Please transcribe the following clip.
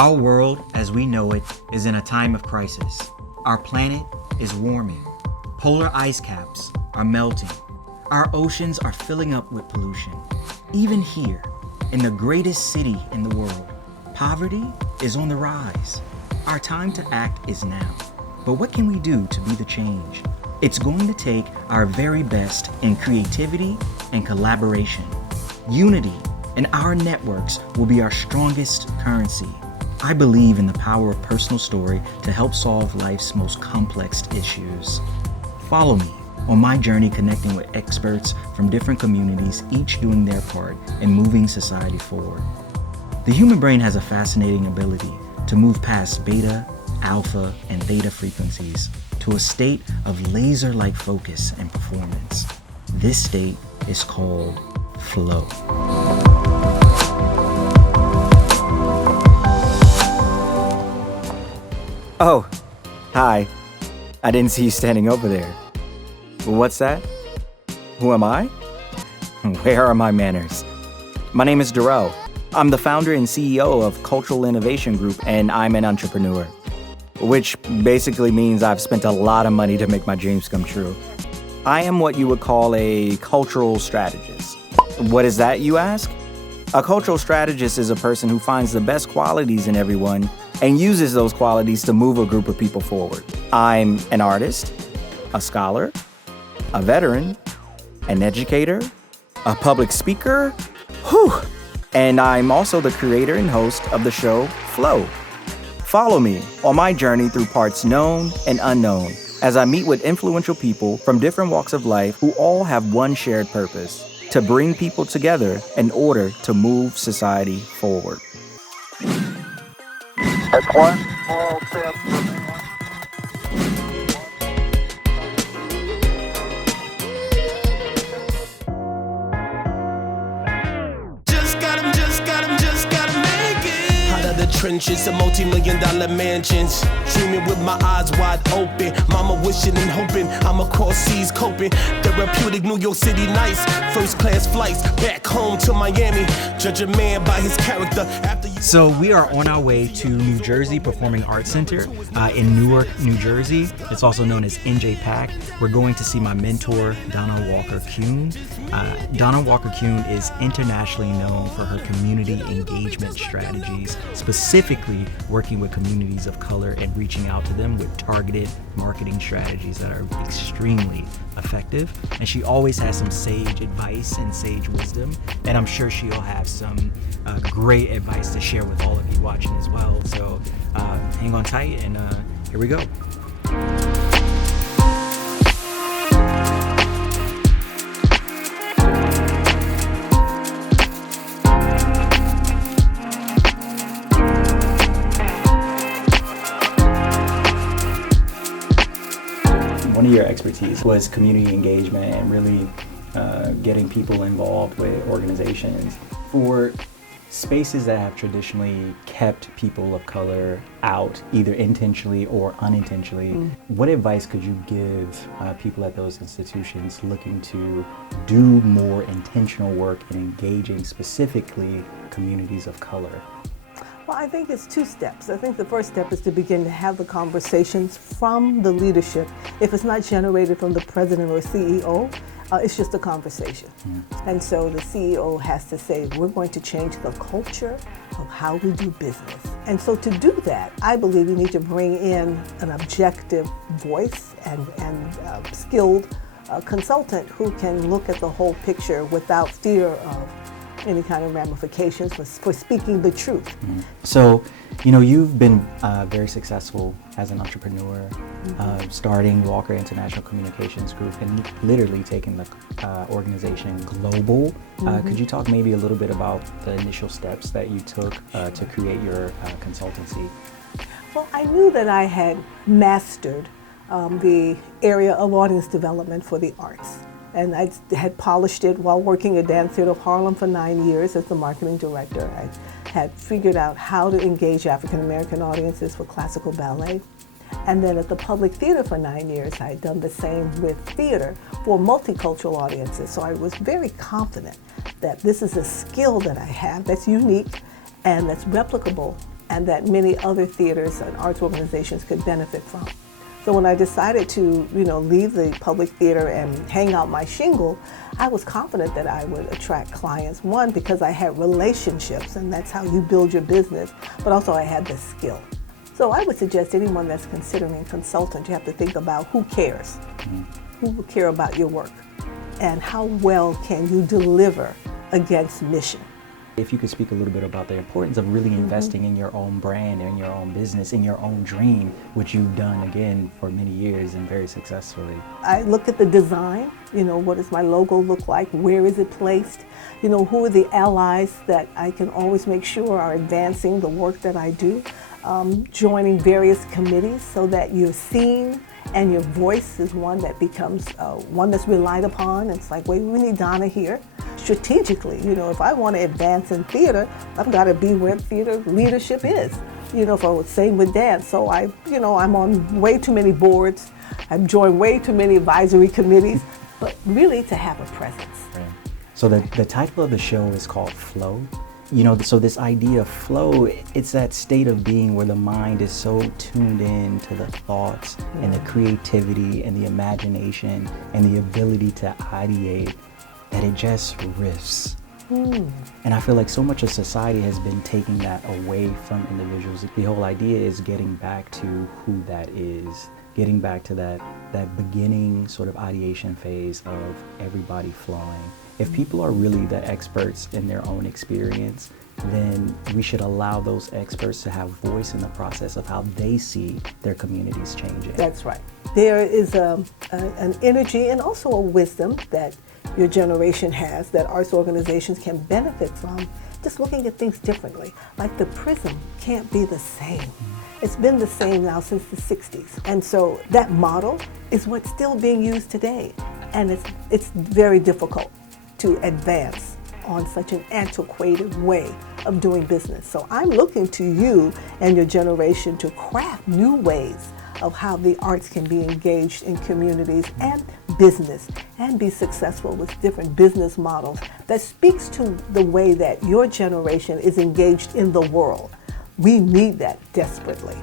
Our world, as we know it, is in a time of crisis. Our planet is warming. Polar ice caps are melting. Our oceans are filling up with pollution. Even here, in the greatest city in the world, poverty is on the rise. Our time to act is now. But what can we do to be the change? It's going to take our very best in creativity and collaboration. Unity and our networks will be our strongest currency. I believe in the power of personal story to help solve life's most complex issues. Follow me on my journey connecting with experts from different communities, each doing their part in moving society forward. The human brain has a fascinating ability to move past beta, alpha, and theta frequencies to a state of laser-like focus and performance. This state is called flow. Oh, hi. I didn't see you standing over there. What's that? Who am I? Where are my manners? My name is Durell. I'm the founder and CEO of Cultural Innovation Group, and I'm an entrepreneur, which basically means I've spent a lot of money to make my dreams come true. I am what you would call a cultural strategist. What is that, you ask? A cultural strategist is a person who finds the best qualities in everyone and uses those qualities to move a group of people forward. I'm an artist, a scholar, a veteran, an educator, a public speaker, and I'm also the creator and host of the show Flow. Follow me on my journey through parts known and unknown as I meet with influential people from different walks of life who all have one shared purpose: to bring people together in order to move society forward. That's one small step for man. Trenches of multi-million-dollar mansions, dreaming with my eyes wide open. Mama wishing and hoping I'm across seas coping. Therapeutic New York City nights, first-class flights back home to Miami. Judge a man by his character after you. So we are on our way to New Jersey Performing Arts Center in Newark, New Jersey. It's also known as NJ-PAC. We're going to see my mentor, Donna Walker-Khune. Donna Walker-Khune is internationally known for her community engagement strategies, specifically working with communities of color and reaching out to them with targeted marketing strategies that are extremely effective. And she always has some sage advice and sage wisdom, and I'm sure she'll have some great advice to share with all of you watching as well. So hang on tight, and here we go. One of your expertise was community engagement and really getting people involved with organizations. For spaces that have traditionally kept people of color out, either intentionally or unintentionally, what advice could you give people at those institutions looking to do more intentional work in engaging specifically communities of color? Well, I think it's two steps. I think the first step is to begin to have the conversations from the leadership. If it's not generated from the president or CEO, it's just a conversation. And so the CEO has to say, we're going to change the culture of how we do business. And so to do that, I believe we need to bring in an objective voice and skilled consultant who can look at the whole picture without fear of any kind of ramifications for speaking the truth. So, you know, you've been very successful as an entrepreneur, starting Walker International Communications Group and literally taking the organization global. Could you talk maybe a little bit about the initial steps that you took to create your consultancy? Well, I knew that I had mastered the area of audience development for the arts. And I had polished it while working at Dance Theater of Harlem for 9 years as the marketing director. I had figured out how to engage African American audiences for classical ballet. And then at the Public Theater for 9 years, I had done the same with theater for multicultural audiences. So I was very confident that this is a skill that I have that's unique and that's replicable and that many other theaters and arts organizations could benefit from. So when I decided to, leave the public theater and hang out my shingle, I was confident that I would attract clients. One, because I had relationships, and that's how you build your business, but also I had the skill. So I would suggest anyone that's considering consultant, you have to think about who cares, who will care about your work, and how well can you deliver against mission. If you could speak a little bit about the importance of really investing in your own brand, in your own business, in your own dream, which you've done again for many years and very successfully. I look at the design, what does my logo look like? Where is it placed? Who are the allies that I can always make sure are advancing the work that I do? Joining various committees so that you're seen and your voice is one that becomes one that's relied upon. It's like, wait, we need Donna here. Strategically, if I want to advance in theater, I've got to be where theater leadership is. For same with dance. So I'm on way too many boards. I've joined way too many advisory committees, but really to have a presence. Right. So the title of the show is called Flow. So this idea of flow, it's that state of being where the mind is so tuned in to the thoughts and the creativity and the imagination and the ability to ideate that it just riffs. And I feel like so much of society has been taking that away from individuals. The whole idea is getting back to who that is, getting back to that beginning sort of ideation phase of everybody flowing. If people are really the experts in their own experience, then we should allow those experts to have voice in the process of how they see their communities changing. That's right. There is an energy and also a wisdom that your generation has that arts organizations can benefit from, just looking at things differently. Like the prism can't be the same. It's been the same now since the 60s. And so that model is what's still being used today. And it's very difficult to advance on such an antiquated way of doing business. So I'm looking to you and your generation to craft new ways of how the arts can be engaged in communities and business and be successful with different business models that speaks to the way that your generation is engaged in the world. We need that desperately.